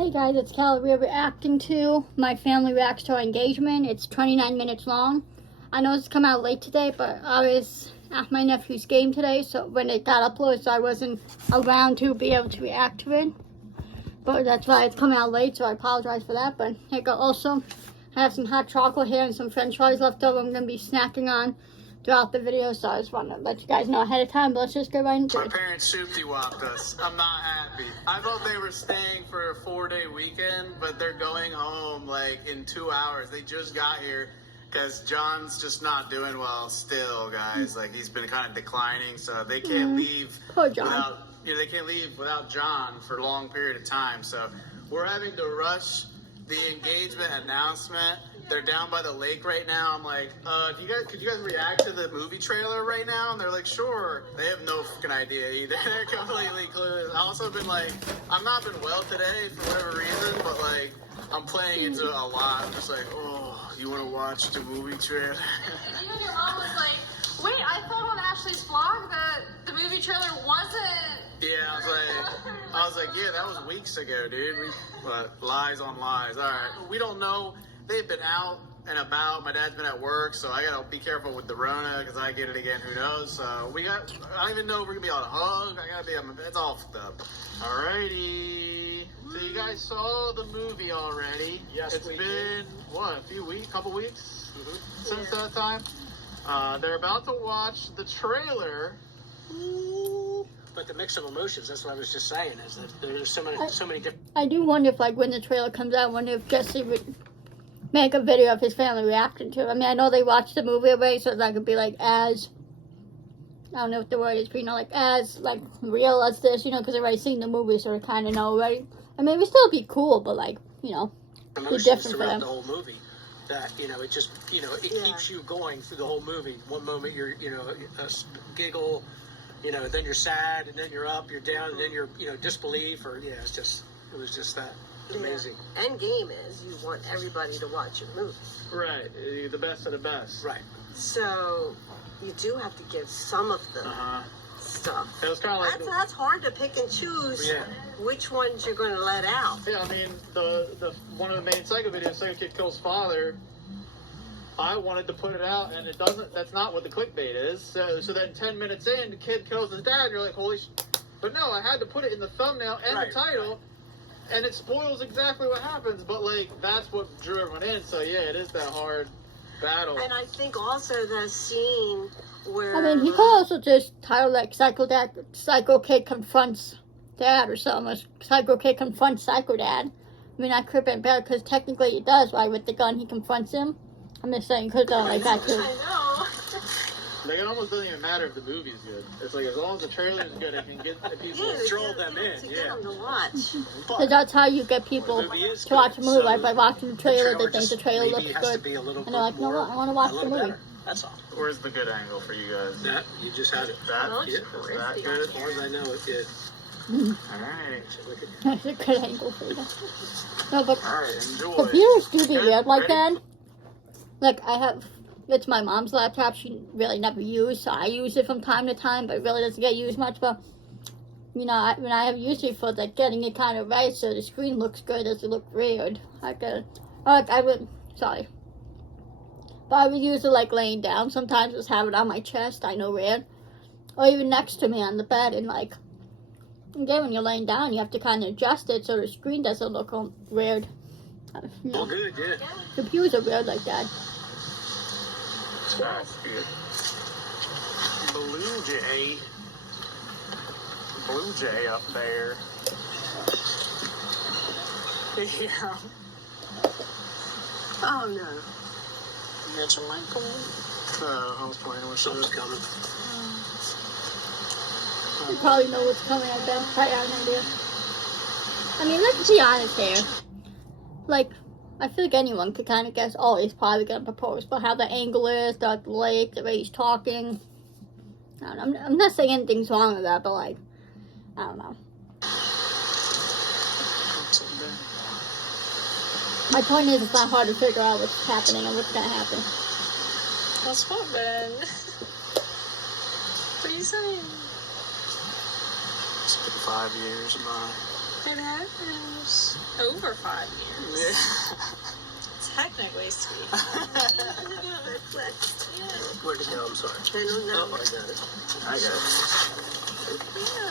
Hey guys, it's Callie. We're reacting to My Family Reacts to Our Engagement. It's 29 minutes long. I know it's come out late today, but I was at my nephew's game today, so when it got uploaded, so I wasn't around to be able to react to it. But that's why it's coming out late, so I apologize for that. But here you go. Also, I have some hot chocolate here and some french fries left over I'm going to be snacking on throughout the video, so I just want to let you guys know ahead of time, but let's just go right into it. My parents soupy-wopped us. I'm not happy. I thought they were staying for a 4-day weekend, but they're going home like in 2 hours. They just got here because John's just not doing well still, guys. Like, he's been kind of declining, so they can't leave Poor John. without, they can't leave without John for a long period of time. So we're having to rush the engagement announcement. They're down by the lake right now. I'm like, could you guys react to the movie trailer right now? And they're like, sure. They have no fucking idea either. They're completely clueless. I also been like, I've not been well today for whatever reason, but like, I'm playing into it a lot. I'm just like, oh, you want to watch the movie trailer? And you and your mom was like, wait, I thought on Ashley's vlog that the movie trailer wasn't. Yeah, I was like, yeah, that was weeks ago, dude. Lies on lies. All right, we don't know. They've been out and about. My dad's been at work, so I gotta be careful with the Rona because I get it again. Who knows? So I don't even know if we're gonna be on a hug. It's all fucked up. Alrighty. So you guys saw the movie already. Yes, it's been what, couple weeks since that time. They're about to watch the trailer. But the mix of emotions, that's what I was just saying, is that there's so many different... I do wonder if, like, when the trailer comes out, I wonder if Jesse would make a video of his family reacting to it. I mean, I know they watched the movie already, so that could be, like, as... I don't know what the word is, but, like, as, like, real as this, because they've already seen the movie, so they kind of know already. I mean, it would still be cool, but, like, be different for them. The whole movie. That, it just, it keeps you going through the whole movie. One moment you're, a giggle, then you're sad, and then you're up, you're down, and then you're, disbelief, or, it was just that. Amazing. End game is you want everybody to watch your movie. Right, the best of the best. Right. So you do have to give some of the stuff. It was kind of like that's hard to pick and choose which ones you're going to let out. Yeah, I mean, the one of the main Psycho videos, Psycho Kid Kills Father, I wanted to put it out, and it doesn't. That's not what the clickbait is. So then 10 minutes in, the kid kills his dad, and you're like, holy But no, I had to put it in the thumbnail and the title, and it spoils exactly what happens, but, like, that's what drew everyone in, so, yeah, it is that hard battle. And I think also the scene where... I mean, he could also just title, like, Psycho Kid Confronts Dad or something, or Psycho Kid Confronts Psycho Dad. I mean, that could have been better, because technically he does, right? With the gun, he confronts him. I'm just saying, because like that, too. I know. Like, it almost doesn't even matter if the movie's good. It's like, as long as the trailer's good, it can get people draw them in. Get them to watch. Because that's how you get people to watch a movie, right? By watching the trailer, they think the trailer looks good. And they're like, no, I want to watch the movie. That's all. Where's the good angle for you guys? That, you just had it. That, Is that good? As far as I know, it did. Alright. That's a good angle for you. No, but Alright, enjoy. computers do be weird like that. Like, it's my mom's laptop. She really never used, so I use it from time to time, but it really doesn't get used much. But, when I have used it for, like, getting it kind of right so the screen looks good, doesn't look weird. But I would use it, like, laying down. Sometimes just have it on my chest, I know weird. Or even next to me on the bed, and, like, again, when you're laying down, you have to kind of adjust it so the screen doesn't look weird. All good, yeah. Computers are weird like that. That's good. Blue Jay up there. Yeah. Oh, no. You got some light going? I was playing with Something's coming. You probably know what's coming, I bet. Probably have an idea. I mean, let's be honest here. Like, I feel like anyone could kind of guess, oh, he's probably going to propose. But how the angle is, the lake, the way he's talking. I don't know. I'm not saying anything's wrong with that, but, like, I don't know. My point is, it's not hard to figure out what's happening and what's going to happen. What's happening? What are you saying? It's been 5 years, bye. It has over 5 years. Yeah. Technically speaking. Where'd it go? I'm sorry. I don't know. Oh, I got it. I got it. Yeah.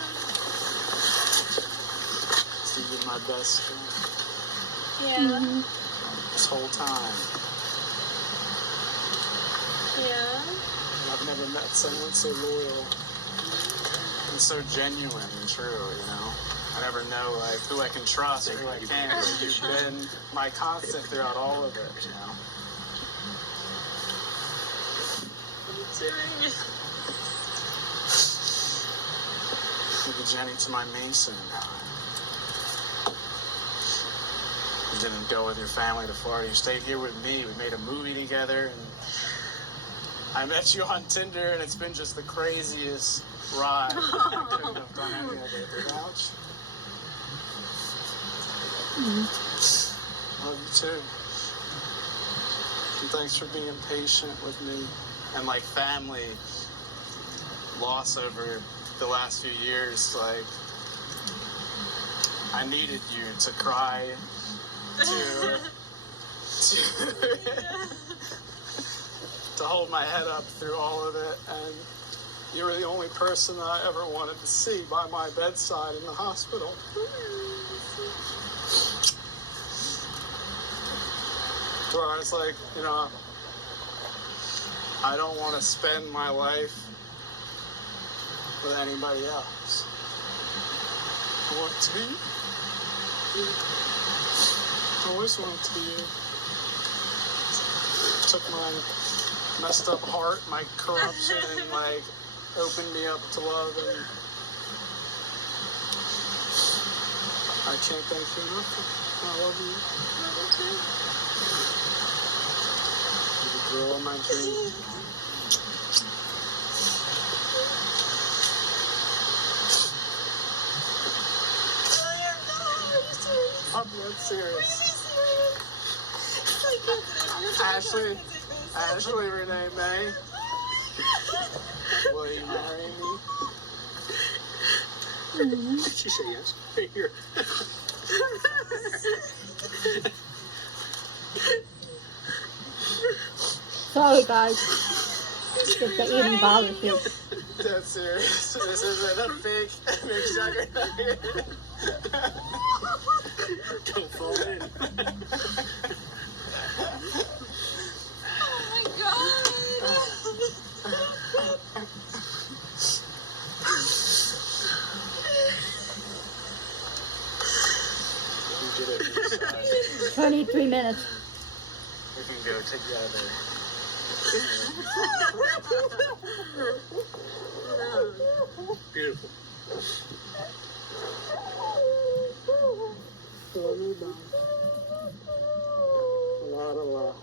So you're my best friend Yeah. this whole time. Yeah. I've never met someone so loyal and so genuine and true, you know. I never know like who I can trust or who I can't. Like, you've been my constant throughout all of it, you know. Give a Jenny to my Mason. You didn't go with your family to Florida. You stayed here with me. We made a movie together, and I met you on Tinder, and it's been just the craziest ride. I couldn't have done any of it without you. Love you too. And thanks for being patient with me and like family loss over the last few years. Like, I needed you to cry, to hold my head up through all of it, and you were the only person that I ever wanted to see by my bedside in the hospital. Where I was like, you know, I don't want to spend my life with anybody else. I want it to be you. I always wanted to be you. Took my messed up heart, my corruption, and like opened me up to love, and I can't thank you enough. I love you. You're the girl of my dreams. I'm dead serious. Ashley Renee May. Will you marry me? Did she say yes? Here. Sorry, guys. Just that eating bothers you. Dead serious. This isn't a fake sugar. Don't fall in. Oh my god. You did it. 23 minutes. We can go take you out of there. Beautiful. A lot of love.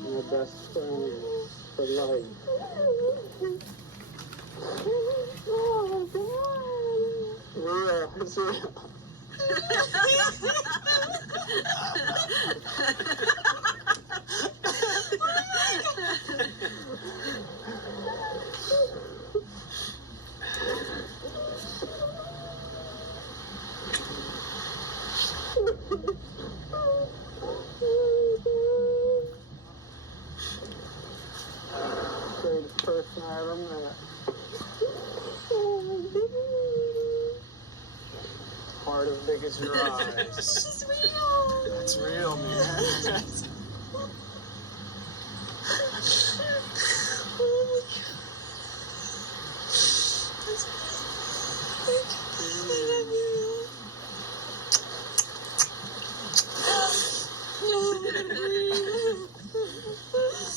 My best friend for life. Real. It's real. Greatest person I ever met. Heart as big as your eyes. It's real. It's real, man.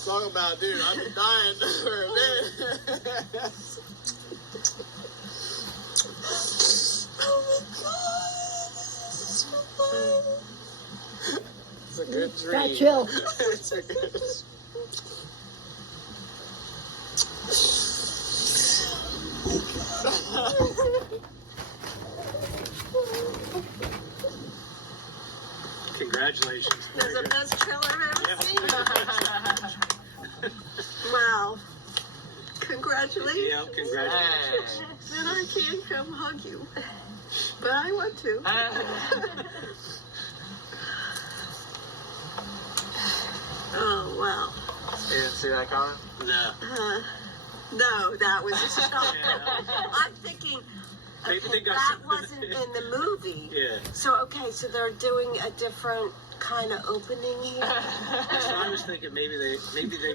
Talk about, dude, I've been dying for a minute. It's a good dream. Got chill. It's a good. Congratulations. That's the best trailer I've ever seen. Yeah. Wow. Congratulations. Yeah, congratulations. Hey. And I can't come hug you. But I want to. Oh, wow. You didn't see that coming? No. No, that was a shock. Yeah. I'm thinking, Maybe okay, they got that something- wasn't in the movie. Yeah. So, okay, so they're doing a different kind of opening here. That's what I was thinking. Maybe they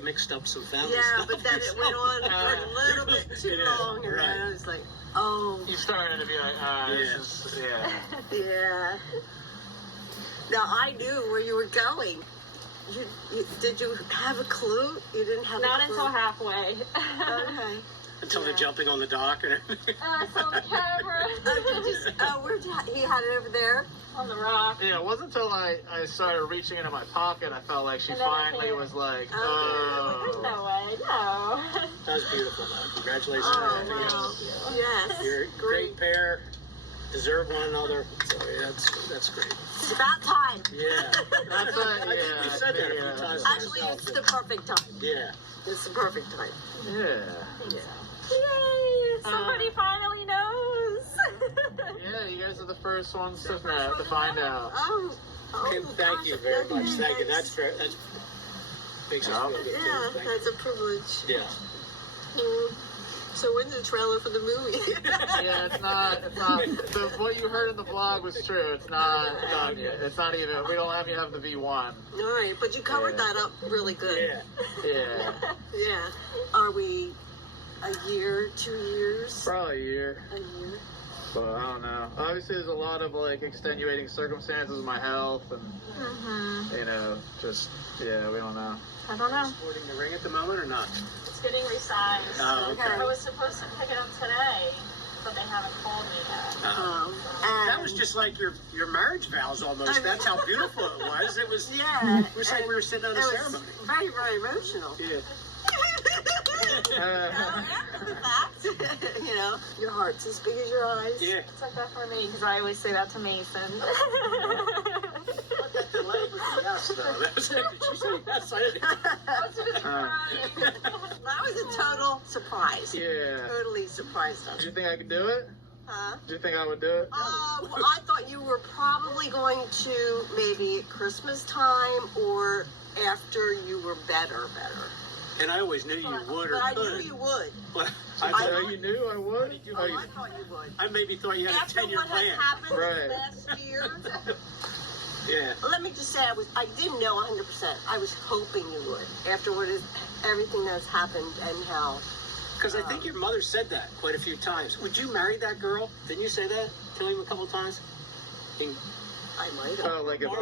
mixed up some family Yeah, stuff. but then it went on for a little bit too Yeah, long, and right. then I was like, oh, You started to be like, this is, yeah. yeah. Now, I knew where you were going. Did you have a clue? You didn't have Not a clue? until halfway. Okay. Until they're Yeah. jumping on the dock and everything. And I saw the camera Where'd you, he had it over there? on the rock. Yeah, it wasn't until I started reaching into my pocket, I felt like she And then I finally hit it. was like, There's oh. no way, no. That was beautiful, though. Congratulations. Oh, on everything wow. else. Yes. You're a great pair. Deserve one another. So yeah, that's great. It's about time. Yeah. That's I think we said that a few yeah. times. Actually, it's the perfect time. Yeah. It's the perfect time. Yeah. Yay! Somebody finally knows. Yeah, you guys are the first ones to find out. Oh. Okay, thank you very much. goodness. Thank you. That's makes us feel good too. Yeah, Thank you. that's a privilege. Yeah. So when's the trailer for the movie? Yeah, it's not, what you heard in the vlog was true. It's not done yet. It's not even, we don't even have the V1. All right, but you covered Yeah. that up really good. Yeah. Yeah. Yeah. Are we a year, 2 years? Probably a year. A year. But I don't know. Obviously, there's a lot of like extenuating circumstances with my health, and you know, just yeah, we don't know. I don't know. Sporting the ring at the moment or not? It's getting resized. Oh, okay. I was supposed to pick it up today, but they haven't called me yet. And That was just like your marriage vows almost. That's how beautiful it was. It was. yeah. It was like we were sitting on a It was ceremony. very, very emotional. Yeah. After the fact, you know, your heart's as big as your eyes. Yeah. It's like that for me because I always say that to Mason. That delay with the yes, though. That was like, did you say yes? I didn't. That was a total surprise. Yeah. Totally surprised Do us. you think I could do it? Huh? Do you think I would do it? Well, I thought you were probably going to maybe at Christmas time or after you were better. And I always knew you would or But I could. knew you would. But I I, thought you knew I would. Oh, I thought you would. I maybe thought you had a After 10-year what plan. has happened Right. last year, Yeah. let me just say I didn't know 100%. I was hoping you would. After everything that's happened and how. Because I think your mother said that quite a few times. Would you marry that girl? Didn't you say that to him a couple of times? I might have. Oh, like if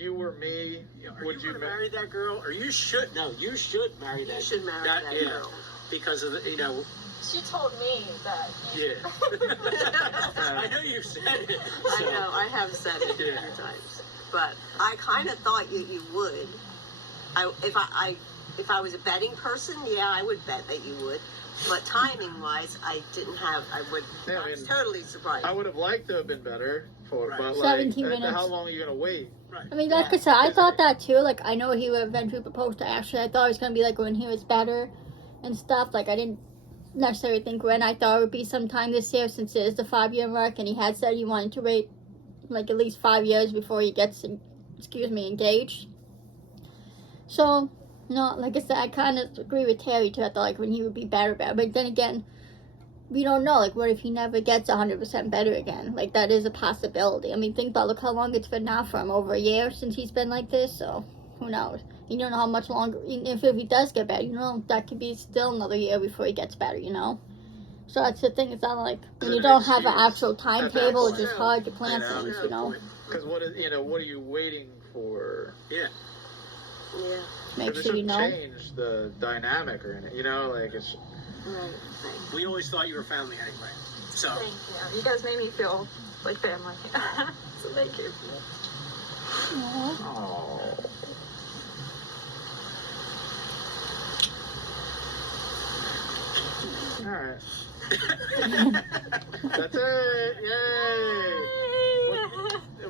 you were me, would you marry that girl? Or you should marry that. You should marry that yeah, girl. Because of the, She told me that. yeah. I know you've said it. I know, I have said it a few times. But I kind of thought you would. If I was a betting person, yeah, I would bet that you would. But timing-wise, I Yeah, I was mean, totally surprised. I would have liked to have been better for, Right. but 17 like, minutes. how long are you gonna wait? Right. I mean, like I said, I thought that too. Like, I know he would eventually propose to Ashley. I thought it was going to be like when he was better and stuff. Like, I didn't necessarily think when. I thought it would be sometime this year since it is the 5-year mark. And he had said he wanted to wait like at least 5 years before he gets, engaged. So, no, like I said, I kind of agree with Terry too. I thought like when he would be better. But then again, we don't know. Like, what if he never gets 100% better again? Like, that is a possibility. I mean, think about look how long it's been now for him. Over a year since he's been like this. So, who knows? You don't know how much longer. If he does get better, that could be still another year before he gets better. So that's the thing. It's not like when you don't have an actual timetable. It's just hard to plan things. Because what are you waiting for? Yeah. Yeah. Make It sure you shouldn't know. change the dynamic or anything. Like it's. Right. We always thought you were family anyway. So. Thank you. You guys made me feel like family. So thank you. Oh. All right. That's it. Yay!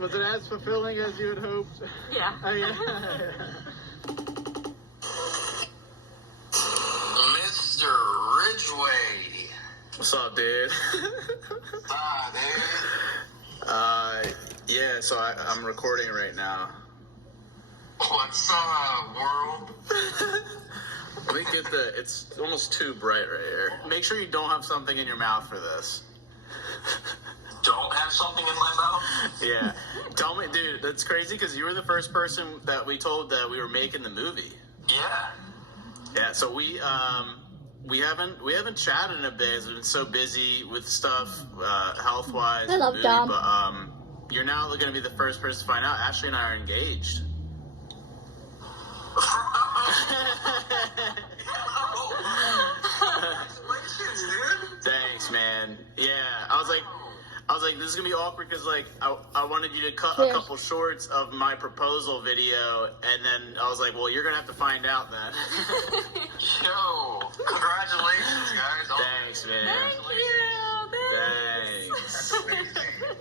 Was it as fulfilling as you had hoped? Yeah. Oh, yeah. Mr. Ridgway. What's up, dude? Ah, Yeah, so I'm recording right now. What's up, world? Let me get it's almost too bright right here. Make sure you don't have something in your mouth for this. Don't have something in my mouth? Yeah. Tell me, dude, that's crazy because you were the first person that we told that we were making the movie. Yeah. Yeah, so we haven't chatted in a bit. We've been so busy with stuff, health-wise. I love movie, Dom. But you're now going to be the first person to find out. Ashley and I are engaged. Congratulations, dude. Thanks, man. Yeah, I was like, this is gonna be awkward because like I wanted you to cut a Cheers. couple shorts of my proposal video, and then I was like, well, you're gonna have to find out then. Yo, congratulations, guys. Thanks, man. Thanks. That's amazing.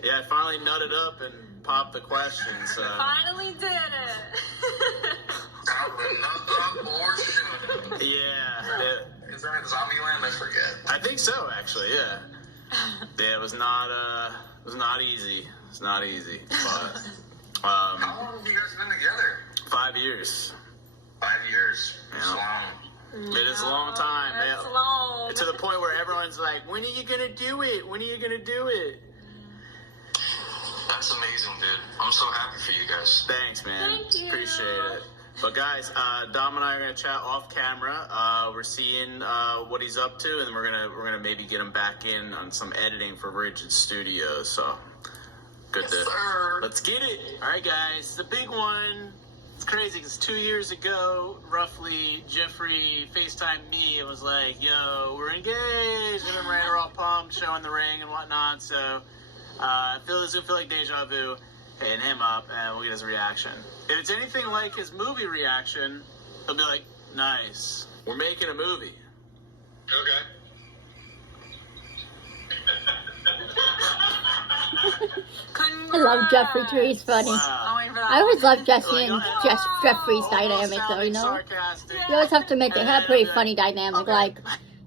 Yeah, I finally nutted up and popped the question. So Finally did it. Or should. yeah, Is that Zombieland? I forget. I think so actually. Yeah. Yeah, it was not easy. It's not easy, but How long have you guys been together? 5 years. 5 years. It's Yeah. long. It is a long time. That's man. long. To the point where everyone's like, when are you gonna do it? When are you gonna do it? That's amazing, dude. I'm so happy for you guys. Thanks, man. Thank you. Appreciate it. But guys, Dom and I are gonna chat off camera. We're seeing what he's up to, and we're gonna maybe get him back in on some editing for Rigid Studios. So good Yes, to sir. let's get it. All right, guys, the big one. It's crazy because 2 years ago, roughly, Jeffrey FaceTimed me. It was like, "Yo, we're engaged," and then we're all pumped, showing the ring and whatnot. So I feel this gonna feel like deja vu. Hitting him up, and we'll get his reaction. If it's anything like his movie reaction, he'll be like, "Nice, we're making a movie." Okay. I love Jeffrey too. He's funny. Wow. I'm waiting for that. I always love Jesse Like, and oh, Jeffrey's oh, dynamic, though. You sounding know, sarcastic. you always have to make it have a pretty Yeah, funny dynamic, okay. like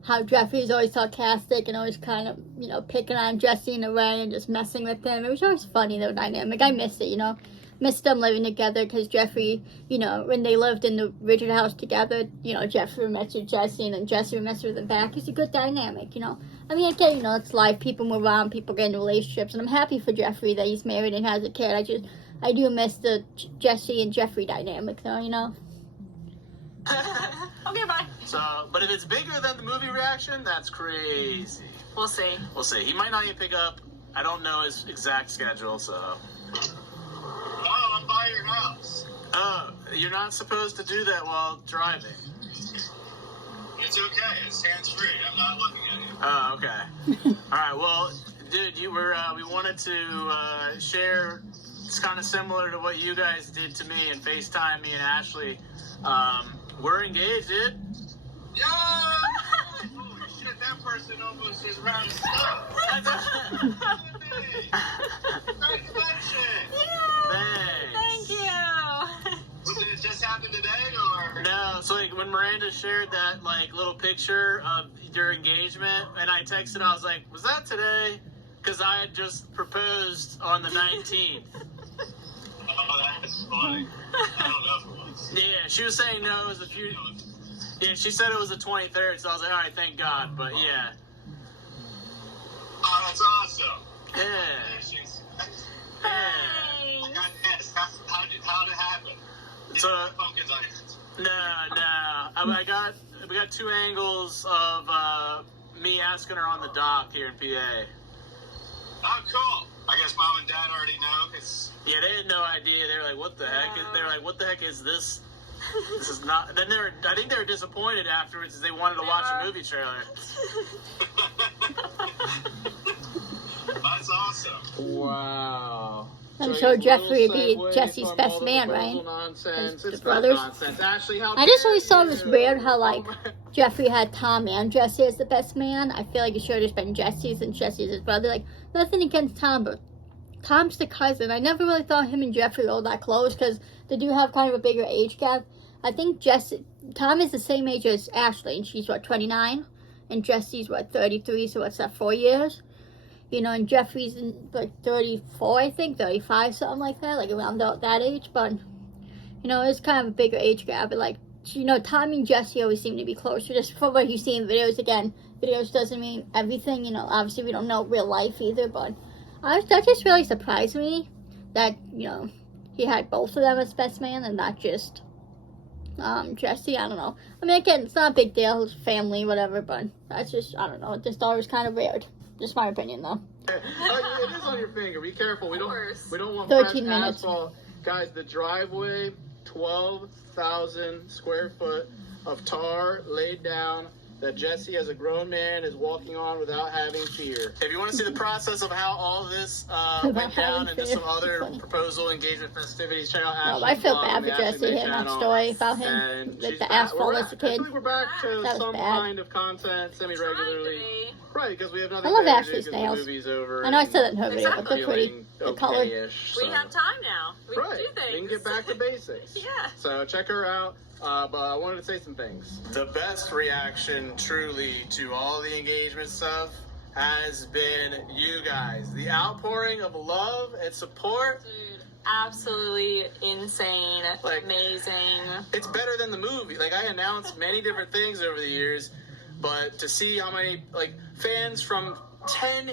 how Jeffrey's always sarcastic and always kind of, you know, picking on Jesse in a way and just messing with him. It was always funny, though, dynamic. I miss it, you know. Missed them living together because Jeffrey, you know, when they lived in the Rigid house together, you know, Jeffrey would mess with Jesse and then Jesse would mess with him back. It's a good dynamic, you know. I mean, again, you know, it's life. People move on, people get into relationships, and I'm happy for Jeffrey that he's married and has a kid. I do miss the Jesse and Jeffrey dynamic, though, you know. Okay, bye. So, but if it's bigger than the movie reaction, that's crazy. We'll see. We'll see. He might not even pick up. I don't know his exact schedule, so. Oh, I'm by your house. Oh, you're not supposed to do that while driving. It's okay. It's hands-free. I'm not looking at you. Oh, okay. All right. Well, dude, we wanted to share. It's kind of similar to what you guys did to me and FaceTime me and Ashley. We're engaged, dude. Yo! Holy shit, that person almost just ran the stop. Congratulations! Thank you. Did it just happen today, or? No, so like when Miranda shared that like little picture of your engagement, and I texted, I was like, "Was that today?" Because I had just proposed on the 19th. Oh, that's funny. I don't know if it was. Yeah, she was saying no, it was a few. Yeah, she said it was the 23rd, so I was like, all right, thank God. But yeah, Oh, that's awesome. yeah, Congratulations. yeah. I got asked, how did it happen? So Pumpkins on it. no. We got two angles of me asking her on the dock here in PA. Oh, cool. I guess mom and dad already know, because Yeah, they had no idea. They were like, "What the heck?" They were like, "What the heck is this? This is not." Then I think they were disappointed afterwards because they wanted to watch a movie trailer. that's awesome. Wow. I'm sure Jeffrey would be Jesse's best man, right? Nonsense. The It's brothers. not nonsense. Ashley, how I just dare always thought it was you? weird how, like, Oh my- Jeffrey had Tom and Jesse as the best man. I feel like it should have just been Jesse's and Jesse's his brother. Like, nothing against Tom, but Tom's the cousin. I never really thought him and Jeffrey were all that close because they do have kind of a bigger age gap. I think Tom is the same age as Ashley, and she's, 29? And Jesse's, 33, so what's that, 4 years? you know, and Jeffrey's in like 34, I think, 35, something like that, like around that age. But, you know, it's kind of a bigger age gap. But, like, you know, Tommy and Jesse always seem to be closer, just from what you see in videos. Again, videos doesn't mean everything, you know, obviously we don't know real life either, but that just really surprised me that, you know, he had both of them as best man and not just Jesse. I don't know. I mean, again, it's not a big deal, it's family, whatever, but that's just, I don't know, I just thought it was kind of weird. Just my opinion, though. It is on your finger. Be careful. We don't want 13 pressed minutes. asphalt. Guys, the driveway, 12,000 square foot of tar laid down that Jesse, as a grown man, is walking on without having fear. If you want to see the process of how all this went down and just some other proposal engagement festivities, check out Well, I feel bad for Jesse hearing that story about him, like the asphalt as a kid. I feel like we're back to That was some bad. kind of content semi-regularly. Right, because we have nothing I love better to do Ashley's 'cause the nails. movie's over. I know I said that in her video, but they're pretty. Feeling The color. okay-ish, We so. have time now. We can Right, do things. we can get back to basics. Yeah. So check her out. But I wanted to say some things. The best reaction, truly, to all the engagement stuff has been you guys. The outpouring of love and support. Dude, absolutely insane. Like, amazing. It's better than the movie. Like, I announced many different things over the years, but to see how many, like, fans from 10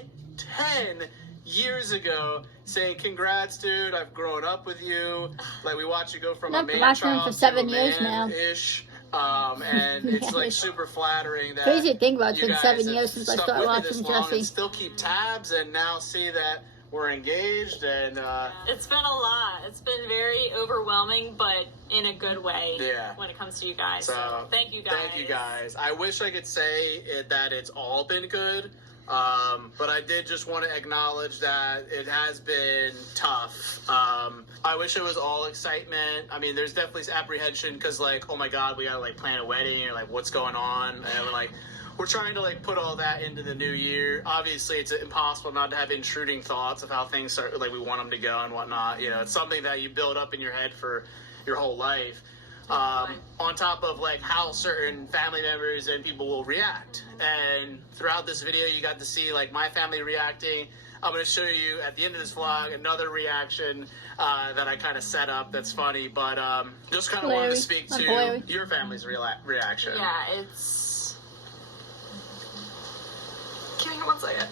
years ago saying, congrats, dude, I've grown up with you. Like, we watch you go from I've a been man watching him child for 7 to a years now. man-ish. And it's, like, super flattering that Crazy to think about, it's you been guys 7 have years since I stuck started with it this watching long Jesse. and still keep tabs and now see that we're engaged and, It's been a lot. It's been very overwhelming, but in a good way. Yeah. When it comes to you guys. So, thank you guys. Thank you guys. I wish I could say that it's all been good, but I did just want to acknowledge that it has been tough. I wish it was all excitement. I mean, there's definitely apprehension because, like, oh my God, we gotta like plan a wedding or like what's going on, and we're trying to like put all that into the new year. Obviously, it's impossible not to have intruding thoughts of how things are, like we want them to go and whatnot. You know, it's something that you build up in your head for your whole life. On top of like how certain family members and people will react. And throughout this video, you got to see like my family reacting. I'm going to show you at the end of this vlog another reaction that I kind of set up that's funny, but just kind of wanted to speak to your family's reaction. Yeah, it's... Give me 1 second.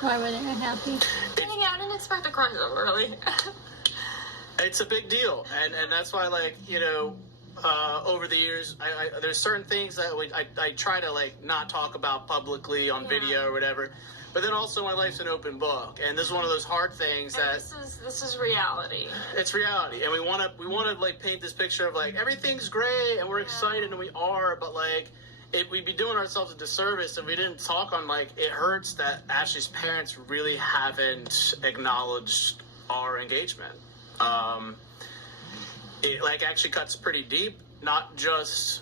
Why were they happy? Dang, I didn't expect to cry so early. It's a big deal, and that's why, like, you know, over the years, I there's certain things that I try to like not talk about publicly on video or whatever, but then also my life's an open book, and this is one of those hard things And that this is reality. it's reality, and we want to like paint this picture of like everything's great and we're excited and we are, but like we'd be doing ourselves a disservice if we didn't talk on like it hurts that Ashley's parents really haven't acknowledged our engagement. It like actually cuts pretty deep, not just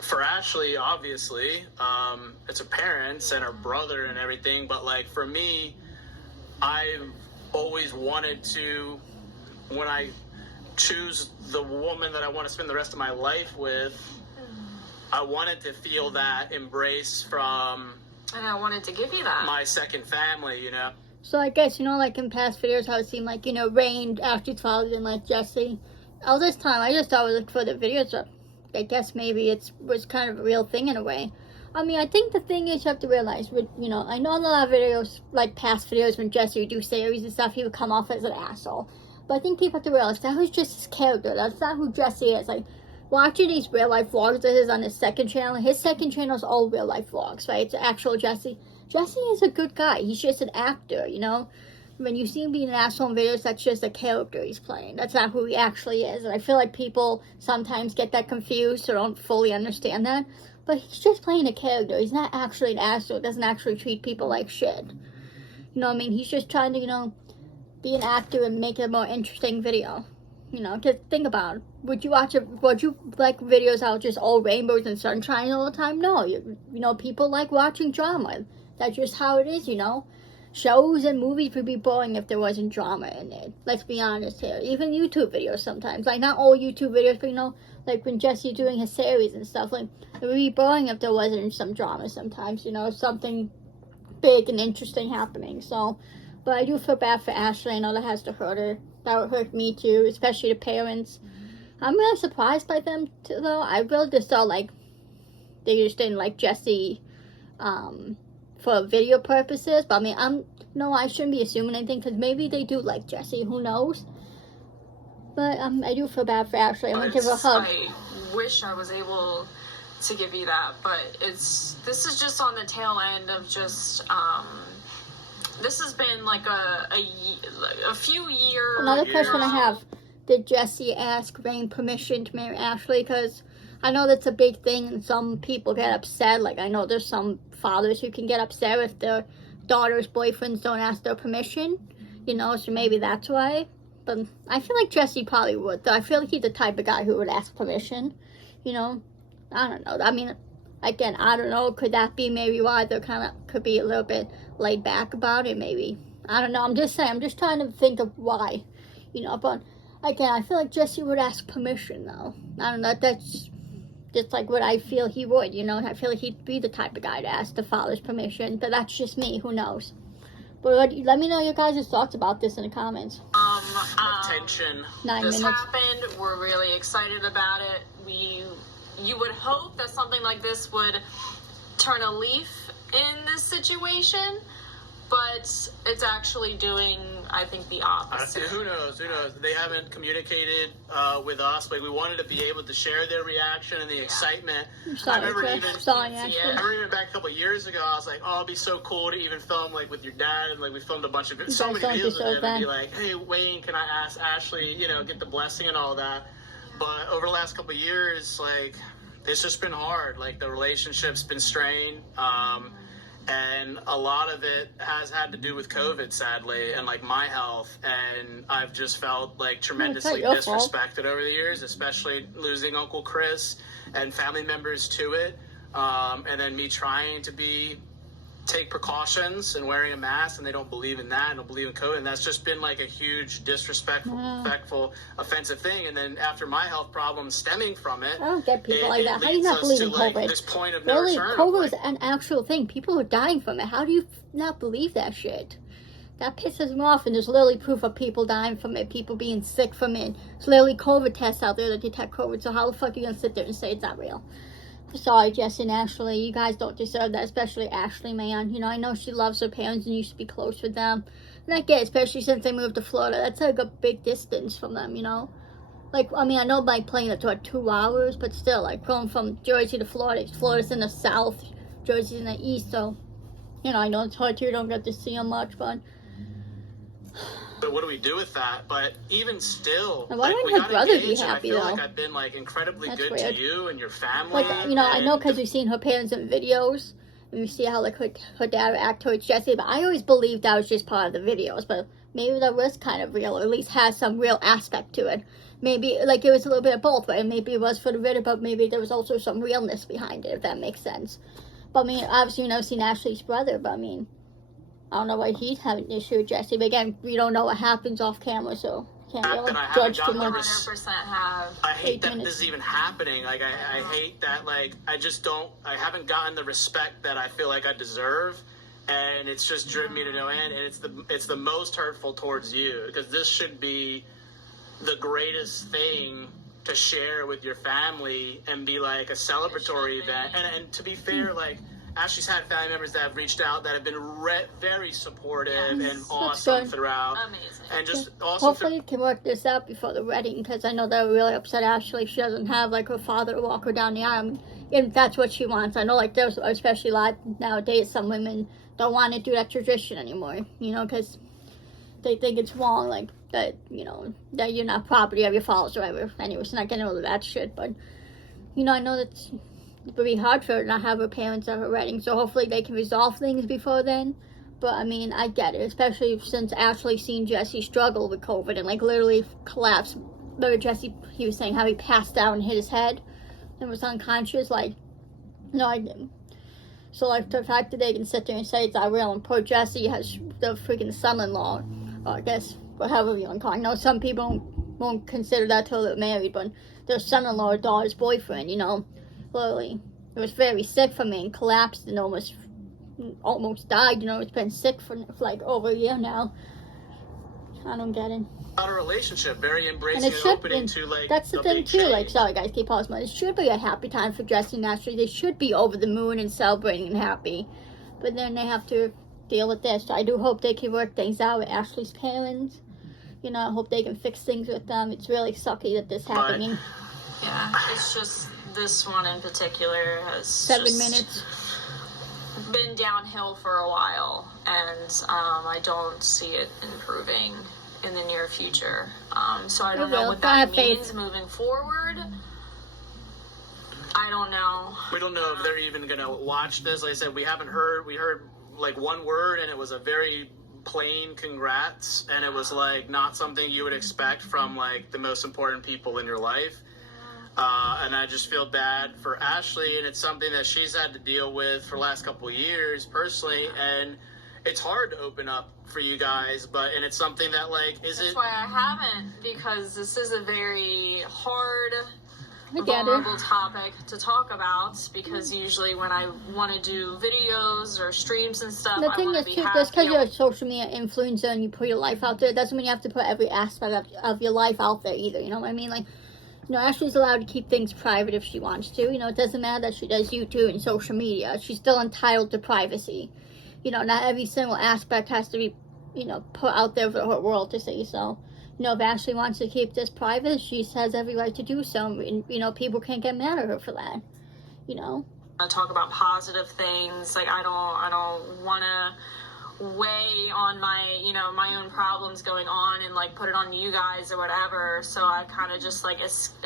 for Ashley, obviously, it's her parents and her brother and everything, but like for me, I've always wanted to, when I choose the woman that I want to spend the rest of my life with, I wanted to feel that embrace from And I wanted to give you that. my second family, you know? So I guess, you know, like in past videos how it seemed like, you know, Rain, Ashley 12, and like Jesse. All this time, I just thought it was for the videos. So I guess maybe it was kind of a real thing in a way. I mean, I think the thing is you have to realize, you know, I know in a lot of videos, like past videos when Jesse would do series and stuff, he would come off as an asshole. But I think people have to realize that was just his character. That's not who Jesse is. Like, watching these real life vlogs that is on his second channel, his second channel is all real life vlogs, right? It's actual Jesse. Jesse is a good guy. He's just an actor, you know? When you see him being an asshole in videos, that's just a character he's playing. That's not who he actually is. And I feel like people sometimes get that confused or don't fully understand that. But he's just playing a character. He's not actually an asshole. Doesn't actually treat people like shit. You know what I mean? He's just trying to, you know, be an actor and make a more interesting video. You know, just think about it. Would you like videos out just all rainbows and sunshine all the time? No. You know, people like watching drama. That's just how it is, you know. shows and movies would be boring if there wasn't drama in it. Let's be honest here. Even YouTube videos sometimes. Like, not all YouTube videos, but, you know, like when Jesse's doing his series and stuff, like, it would be boring if there wasn't some drama sometimes, you know, something big and interesting happening. So, but I do feel bad for Ashley. I know that has to hurt her. That would hurt me too, especially the parents. I'm really surprised by them too, though. I really just thought, like, they just didn't like Jesse, for video purposes. But I mean, no, I shouldn't be assuming anything, because maybe they do like Jesse. Who knows? But I do feel bad for Ashley. I'm gonna give her a hug. I wish I was able to give you that, but this is just on the tail end of just this has been like a few years. Another question I have: did Jesse ask Rain permission to marry Ashley? Because I know that's a big thing, and some people get upset. Like, I know there's some fathers who can get upset if their daughter's boyfriends don't ask their permission, you know, so maybe that's why. But I feel like Jesse probably would, though. I feel like he's the type of guy who would ask permission, you know. I don't know. I mean, again, I don't know. Could that be maybe why they're kind of, could be a little bit laid back about it, maybe. I don't know. I'm just saying. I'm just trying to think of why, you know. But, again, I feel like Jesse would ask permission, though. I don't know. That's just like what I feel he would, you know. I feel like he'd be the type of guy to ask the father's permission. But that's just me. Who knows? But let me know your guys' thoughts about this in the comments. Attention. 9 This minutes. happened. We're really excited about it. You would hope that something like this would turn a leaf in this situation, but it's actually doing, I think, the opposite. Who knows? Who knows? They haven't communicated with us. Like, we wanted to be able to share their reaction and the excitement. I remember even back a couple of years ago, I was like, oh, it'd be so cool to even film, like, with your dad. And, like, we filmed a bunch of so many videos with him and be like, hey, Wayne, can I ask Ashley, you know, get the blessing and all that. But over the last couple of years, like, it's just been hard. Like, the relationship's been strained. And a lot of it has had to do with COVID, sadly, and, like, my health. And I've just felt, like, tremendously disrespected over the years, especially losing Uncle Chris and family members to it. And then me trying to take precautions and wearing a mask, and they don't believe in that and don't believe in COVID. And that's just been, like, a huge disrespectful, offensive thing. And then after my health problems stemming from it, I don't get people like that. How do you not believe in COVID? Like, this point of no really, return. COVID is an actual thing. People are dying from it. How do you not believe that shit? That pisses me off. And there's literally proof of people dying from it, people being sick from it. There's literally COVID tests out there that detect COVID. So how the fuck are you gonna sit there and say it's not real? Sorry, Jesse and Ashley. You guys don't deserve that, especially Ashley, man. You know, I know she loves her parents and used to be close with them. And I get it, especially since they moved to Florida. That's like a big distance from them, you know? Like, I mean, I know by plane it's like 2 hours, but still, like, going from Jersey to Florida. Florida's in the south, Jersey's in the east, so, you know, I know it's hard too. You don't get to see them much, but what do we do with that? But even still, and why like, wouldn't her brother be happy, I feel though? like I've been, like, incredibly That's good weird. to you and your family. Like, you know, I know because we've seen her parents in videos, and we see how, like, her dad would act towards Jesse, but I always believed that was just part of the videos, but maybe that was kind of real, or at least has some real aspect to it. Maybe, like, it was a little bit of both, right? Maybe it was for the video, but maybe there was also some realness behind it, if that makes sense. But, I mean, obviously, you've never seen Ashley's brother, but, I mean, I don't know why he'd have an issue with Jesse, but again, we don't know what happens off camera, so can't really judge too much. 100% have. I hate 8 that minutes. this is even happening. Like, I hate that, like, I haven't gotten the respect that I feel like I deserve, and it's just driven me to no end, and it's the most hurtful towards you, because this should be the greatest thing to share with your family and be like a celebratory event. And to be fair, like, Ashley's had family members that have reached out that have been very supportive and awesome throughout. Amazing. And just awesome. Hopefully you can work this out before the wedding, because I know that would really upset Ashley. She doesn't have, like, her father to walk her down the aisle. If that's what she wants. I know, like, there's especially a lot nowadays, some women don't want to do that tradition anymore, you know, because they think it's wrong, like, that, you know, that you're not property of your fathers or whatever. Anyways, not getting into that shit, but, you know, I know that's, it would be hard for her to not have her parents at her wedding, so hopefully they can resolve things before then. But, I mean, I get it, especially since Ashley's seen Jesse struggle with COVID and, like, literally collapse. Remember Jesse, he was saying how he passed out and hit his head and was unconscious, like, no, So, like, the fact that they can sit there and say it's not real, and poor Jesse has the freaking son-in-law, or I guess, whatever you want to call it. I know some people won't consider that till they're married, but their son-in-law or daughter's boyfriend, you know, literally, it was very sick for me and collapsed and almost died, you know. It's been sick for like over a year now. I don't get it. About a relationship, very embracing And it and should, opening and to like that's the a thing big too. change. Like, sorry guys, keep pausing. It should be a happy time for Jesse and Ashley. They should be over the moon and celebrating and happy, but then they have to deal with this. So I do hope they can work things out with Ashley's parents. You know, I hope they can fix things with them. It's really sucky that this happening. Yeah, it's just this one in particular has 7 minutes. been downhill for a while, and I don't see it improving in the near future. So I don't know what that means moving forward. I don't know. We don't know if they're even gonna watch this. Like I said, we haven't heard. We heard like one word, and it was a very plain congrats, and it was like not something you would expect from like the most important people in your life. And I just feel bad for Ashley, and it's something that she's had to deal with for the last couple of years personally, and it's hard to open up for you guys, and it's something that like That's why I haven't, because this is a very hard, I get vulnerable it. topic to talk about, because usually when I want to do videos or streams and stuff, The I thing want is to be too, happy. just because you're a social media influencer and you put your life out there, it doesn't mean you have to put every aspect of your life out there either. You know what I mean? Like, you know, Ashley's allowed to keep things private if she wants to. You know, it doesn't matter that she does YouTube and social media. She's still entitled to privacy. You know, not every single aspect has to be, you know, put out there for the whole world to see. So, you know, if Ashley wants to keep this private, she has every right to do so. And, you know, people can't get mad at her for that. You know? I talk about positive things. Like, I don't want to weigh on my, you know, my own problems going on and like put it on you guys or whatever. So I kind of just like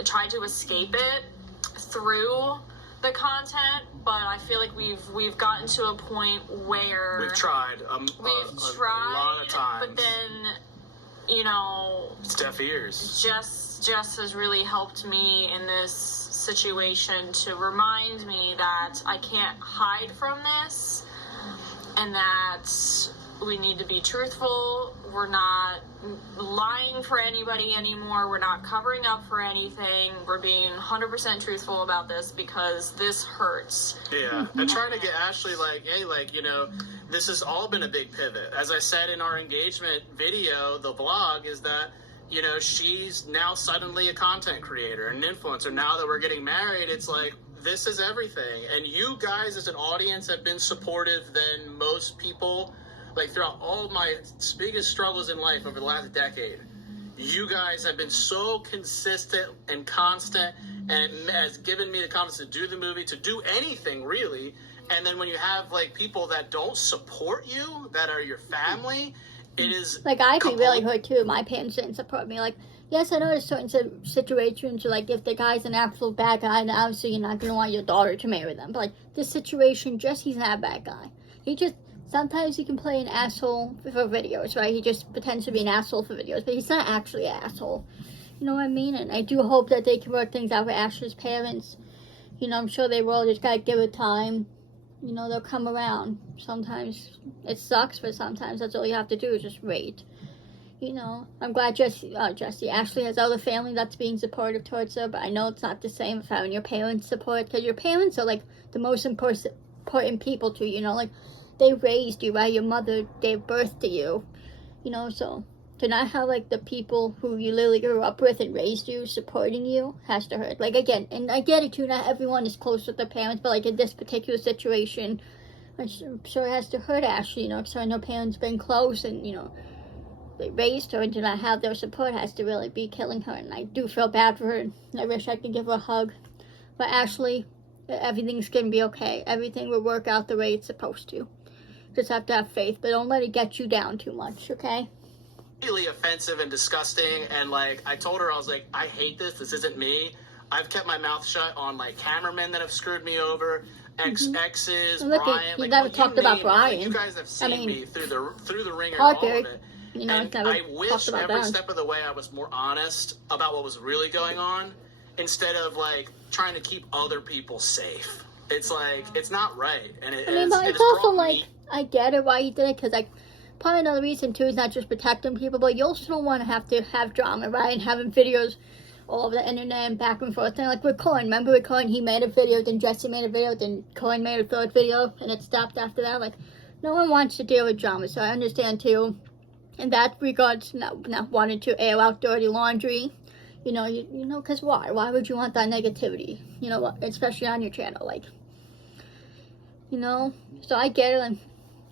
try to escape it through the content, but I feel like we've gotten to a point where we've tried a lot of times, but then, you know, it's deaf ears. Jess has really helped me in this situation to remind me that I can't hide from this, and that we need to be truthful. We're not lying for anybody anymore. We're not covering up for anything. We're being 100% truthful about this because this hurts. Yeah, and trying to get Ashley like, hey, like, you know, this has all been a big pivot. As I said in our engagement video, the vlog, is that, you know, she's now suddenly a content creator, an influencer. Now that we're getting married, it's like, this is everything. And you guys as an audience have been supportive than most people, like throughout all of my biggest struggles in life over the last decade. You guys have been so consistent and constant, and has given me the confidence to do the movie, to do anything really. And then when you have like people that don't support you, that are your family, it is like, I'd be really hurt too. My parents didn't support me. Like, yes, I know there's certain situations, like if the guy's an actual bad guy, then obviously you're not going to want your daughter to marry them. But like this situation, Jesse's not a bad guy. He just, sometimes he can play an asshole for videos, right? He just pretends to be an asshole for videos, but he's not actually an asshole. You know what I mean? And I do hope that they can work things out with Ashley's parents. You know, I'm sure they will. Just gotta give it time. You know, they'll come around. Sometimes it sucks, but sometimes that's all you have to do is just wait. You know, I'm glad Ashley has other family that's being supportive towards her, but I know it's not the same as having your parents support, because your parents are like the most important people to you, you know, like they raised you, right? Your mother gave birth to you, you know, so to not have like the people who you literally grew up with and raised you supporting you has to hurt. Like, again, and I get it too, not everyone is close with their parents, but like in this particular situation, I'm sure it has to hurt Ashley, you know, because I know parents been close and, you know, they raised her, and to not have their support has to really be killing her. And I do feel bad for her, and I wish I could give her a hug. But Ashley, everything's gonna be okay. Everything will work out the way it's supposed to. Just have to have faith, but don't let it get you down too much, okay? Really offensive and disgusting, and like I told her, I was like, I hate this isn't me. I've kept my mouth shut on like cameramen that have screwed me over, exes, Look, Brian. you like, never talked about Brian. You guys have seen me through the ringer, Parker, all of it. you know, And I wish every step of the way I was more honest about what was really going on, instead of like trying to keep other people safe. It's like, it's not right. And I mean, but it's also like, I get it why he did it, because like, probably another reason too is not just protecting people, but you also don't want to have drama, right? And having videos all over the internet and back and forth. And like with Colin, remember with Colin, he made a video, then Jesse made a video, then Colin made a third video, and it stopped after that. Like, no one wants to deal with drama, so I understand too. In that regards, not wanting to air out dirty laundry, you know, because why? Why would you want that negativity? You know, especially on your channel, like, you know. So I get it, and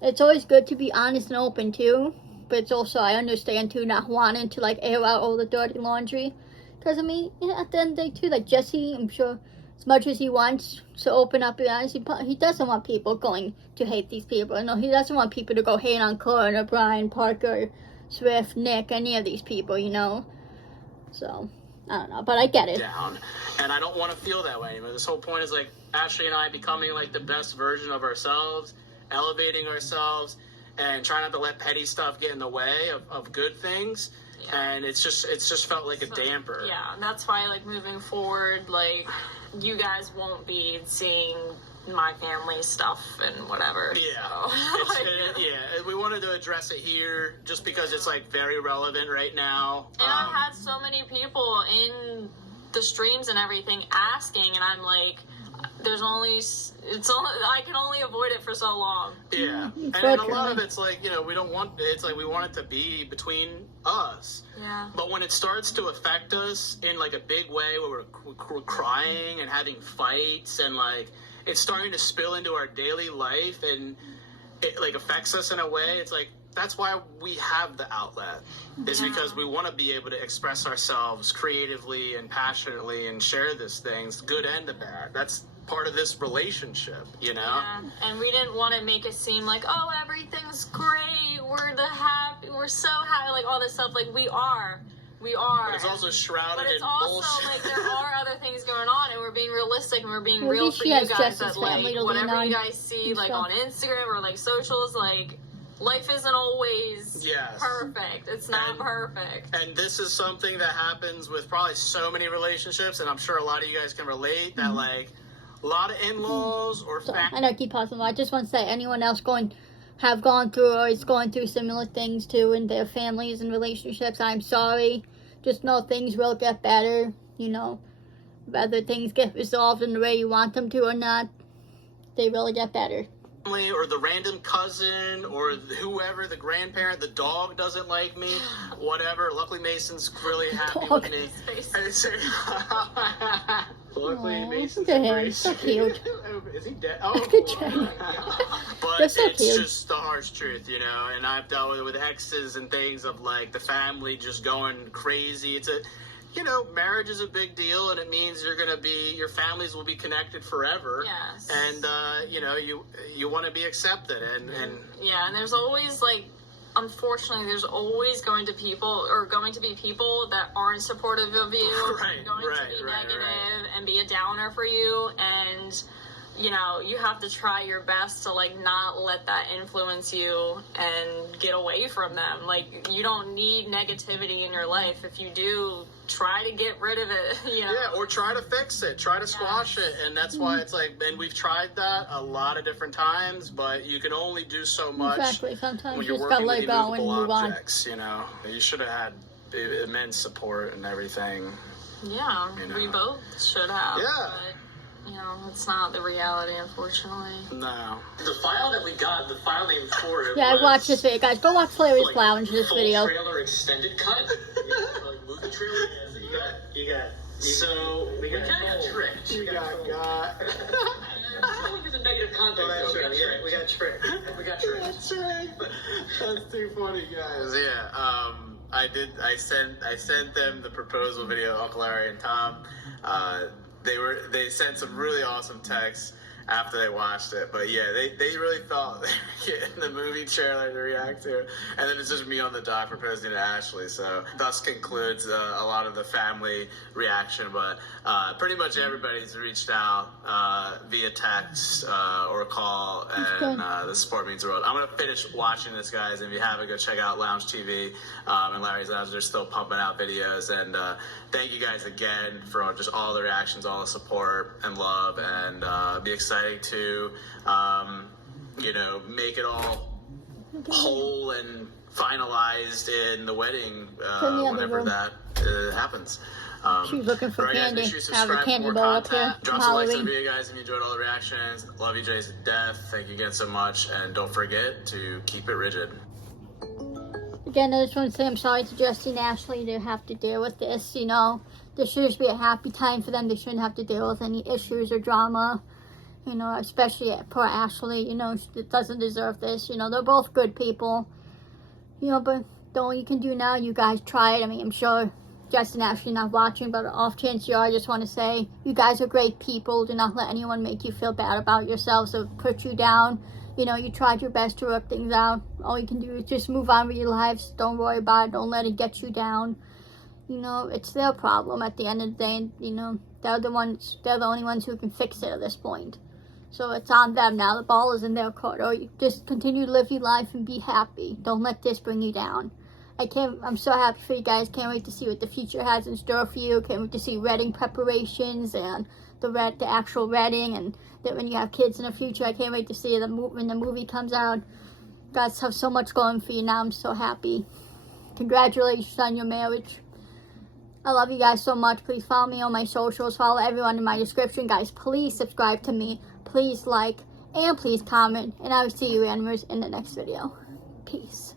it's always good to be honest and open too. But it's also, I understand too, not wanting to like air out all the dirty laundry. Because, I mean, at the end of the day, too, like, Jesse, I'm sure, as much as he wants to open up his eyes, he doesn't want people going to hate these people. No, he doesn't want people to go hate on Colin or Brian, Parker, Swift, Nick, any of these people, you know? So, I don't know, but I get it. Down. And I don't want to feel that way anymore. This whole point is, like, Ashley and I becoming, like, the best version of ourselves, elevating ourselves, and trying not to let petty stuff get in the way of good things. Yeah. And it's just felt like a damper. Yeah, and that's why, like, moving forward, like, you guys won't be seeing my family stuff and whatever. Yeah. So. Yeah, we wanted to address it here just because it's, like, very relevant right now. And I had so many people in the streams and everything asking, and I'm like, I can only avoid it for so long. Yeah, and a lot of it's like, you know, we want it to be between us. Yeah. But when it starts to affect us in like a big way, where we're crying and having fights, and like it's starting to spill into our daily life, and it like affects us in a way, it's like, that's why we have the outlet, is because we want to be able to express ourselves creatively and passionately and share these things, good and the bad. That's part of this relationship, you know? Yeah. And we didn't want to make it seem like, oh, everything's great, we're so happy, like all this stuff. Like, we are. But it's also shrouded in bullshit. But it's also, like, there are other things going on, and we're being realistic, and we're being real for you guys, that, like, whatever you guys see, like, on Instagram or, like, socials, like, life isn't always perfect. It's not perfect. And this is something that happens with probably so many relationships, and I'm sure a lot of you guys can relate, that, like, a lot of in-laws or I know I keep pausing, but I just want to say, anyone else have gone through or is going through similar things too in their families and relationships, I'm sorry. Just know things will get better, you know. Whether things get resolved in the way you want them to or not, they will get better. Or the random cousin or whoever, the grandparent, the dog doesn't like me, whatever. Luckily Mason's really happy with me. Luckily Mason's embraced. So cute. Is he dead? Oh. But They're so it's cute. just the harsh truth, you know. And I've dealt with exes and things of like the family just going crazy. You know, marriage is a big deal, and it means your families will be connected forever. Yes. And, you know, you want to be accepted. And yeah, and there's always, like, unfortunately, there's always going to be people that aren't supportive of you, going to be negative and be a downer for you, and, you know, you have to try your best to, like, not let that influence you and get away from them. Like, you don't need negativity in your life. If you do, try to get rid of it, you know? Yeah, or try to fix it, try to squash it, and that's why it's like, and we've tried that a lot of different times, but you can only do so much. Exactly, sometimes when you you're just gotta working let with go and immovable move on. objects, you know? You should have had immense support and everything. Yeah, you know? we both should have. Yeah. But, you know, it's not the reality, unfortunately. No. The file that we got, the file name for it Yeah, was, I watched this video, guys. Go watch Larry's Plow into this full video. trailer extended cut. Like movie trailer. So we got tricked. You got There's a negative context. We got tricked. That's right. That's too funny, guys. Yeah. I sent them the proposal video, Uncle Larry and Tom. They sent some really awesome texts after they watched it, but yeah, they really thought they were getting the movie trailer to react to, and then it's just me on the dock proposing to Ashley. So thus concludes a lot of the family reaction, but pretty much everybody's reached out via text or call, and the support means the world. I'm gonna finish watching this, guys, and if you haven't, go check out Lounge TV and Larry's Lounge. They're still pumping out videos, and thank you guys again for just all the reactions, all the support and love, and be excited exciting to, you know, make it all whole and finalized in the wedding whenever that happens. She's looking for Alright, guys, candy. make sure you I have a subscribe for candy more bowl up here content. for Drop some likes on the Halloween. video, guys, if you enjoyed all the reactions. Love you, Jays, to death. Thank you again so much, and don't forget to keep it rigid. Again, I just want to say I'm sorry to Justin and Ashley to have to deal with this. You know, this should just be a happy time for them. They shouldn't have to deal with any issues or drama. You know, especially poor Ashley. You know, she doesn't deserve this. You know, they're both good people. You know, but all you can do now, you guys try it. I mean, I'm sure Justin and Ashley not watching, but off chance you are, I just want to say you guys are great people. Do not let anyone make you feel bad about yourselves or put you down. You know, you tried your best to work things out. All you can do is just move on with your lives. Don't worry about it. Don't let it get you down. You know, it's their problem at the end of the day. And, you know, they're the only ones who can fix it at this point. So it's on them now. The ball is in their court. Or you just continue to live your life and be happy. Don't let this bring you down. I'm so happy for you guys. Can't wait to see what the future has in store for you. Can't wait to see wedding preparations and the actual wedding, and that when you have kids in the future. I can't wait to see when the movie comes out. You guys have so much going for you now. I'm so happy. Congratulations on your marriage. I love you guys so much. Please follow me on my socials. Follow everyone in my description. Guys, please subscribe to me. Please like and please comment. And I will see you randomers in the next video. Peace.